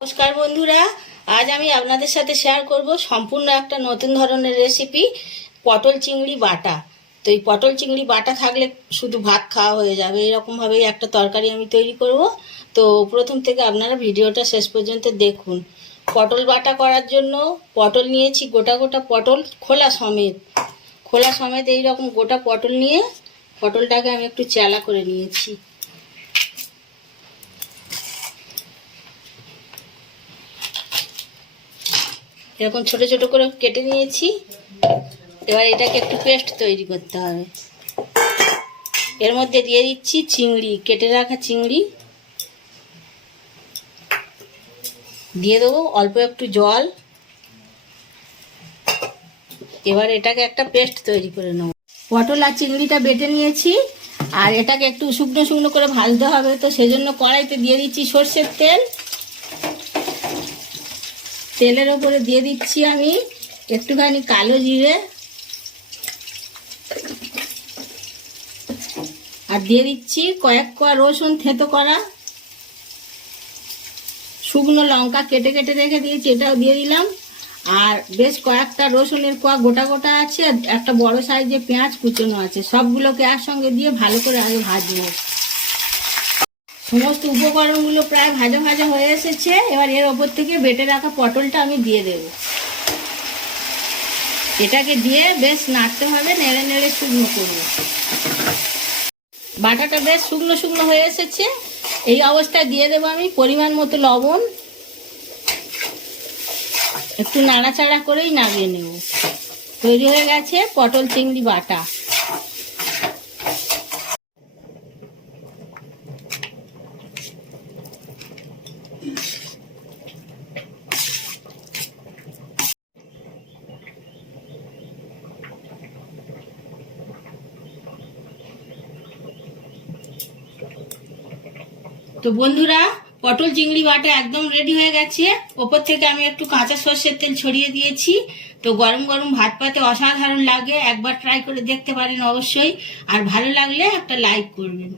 নমস্কার বন্ধুরা, আজ আমি আপনাদের সাথে শেয়ার করব সম্পূর্ণ একটা নতুন ধরনের রেসিপি, পটল চিংড়ি বাটা। তো এই পটল চিংড়ি বাটা থাকলে শুধু ভাত খাওয়া হয়ে যাবে, এরকমভাবেই একটা তরকারি আমি তৈরি করব। তো প্রথম থেকে আপনারা ভিডিওটা শেষ পর্যন্ত দেখুন। পটল বাটা করার জন্য পটল নিয়েছি, গোটা গোটা পটল, খোলা সমেত এইরকম গোটা পটল নিয়ে পটলটাকে আমি একটু চ্যালা করে নিয়েছি। এরকম ছোট ছোট করে কেটে নিয়েছি। এবার এটাকে একটু পেস্ট তৈরি করতে হবে। এর মধ্যে দিয়ে দিচ্ছি চিংড়ি, কেটে রাখা চিংড়ি দিয়ে দেবো, অল্প একটু জল। এবার এটাকে একটা পেস্ট তৈরি করে নেব। পটল আর চিংড়িটা বেটে নিয়েছি, আর এটাকে একটু শুকনো শুকনো করে ভাজতে হবে। তো সেজন্য কড়াইতে দিয়ে দিচ্ছি সর্ষের তেল। তেলের ওপরে দিয়ে দিচ্ছি আমি একটুখানি কালো জিরে, আর দিয়ে দিচ্ছি কয়েক কোয়া রসুন থেতো করা, শুকনো লঙ্কা কেটে কেটে রেখে দিয়েছি, এটাও দিয়ে দিলাম। আর বেশ কয়েকটা রসুনের কোয়া গোটা গোটা আছে, আর একটা বড় সাইজের পেঁয়াজ কুচনো আছে। সবগুলোকে একসঙ্গে দিয়ে ভালো করে আগে ভাজবো। সমস্ত উপকরণগুলো প্রায় ভাজা ভাজা হয়ে এসেছে। এবার এর ওপর থেকে বেটে রাখা পটলটা আমি দিয়ে দেব। এটাকে দিয়ে বেশ নাড়তে হবে, নেড়ে নেড়ে শুকনো করবো। বাটাটা বেশ শুকনো শুকনো হয়ে এসেছে। এই অবস্থায় দিয়ে দেবো আমি পরিমাণ মতো লবণ। একটু নাড়াচাড়া করেই নামিয়ে নেব। তৈরি হয়ে গেছে পটল চিংড়ি বাটা। তো বন্ধুরা, পটল চিংড়ি বাটা একদম রেডি হয়ে গেছে। ওপর থেকে আমি একটু কাঁচা সর্ষের তেল ছড়িয়ে দিয়েছি। তো গরম গরম ভাত পাতে অসাধারণ লাগে, একবার ট্রাই করে দেখতে পারেন অবশ্যই। আর ভালো লাগলে একটা লাইক করবেন।